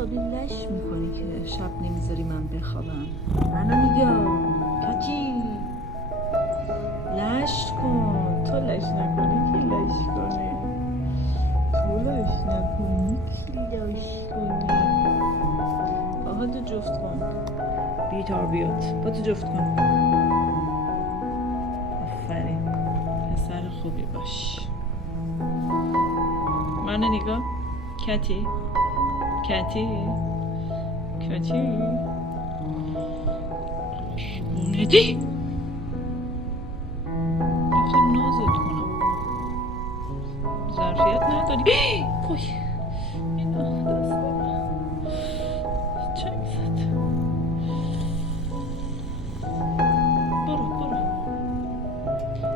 خوابی لش میکنی که شب نمیذاری من بخوابم. منو نگاه کچی، لش کن. تو لش نکنی کی لش کنه؟ تو لش نکنی کی لش کنه؟ آها تو جفت کن بی تربیت. با تو جفت کن. آفرین پسر خوبی باش. منو نگاه کتی کتی کتی بوندی. گفتم نازت کنم ظرفیت نداری. وای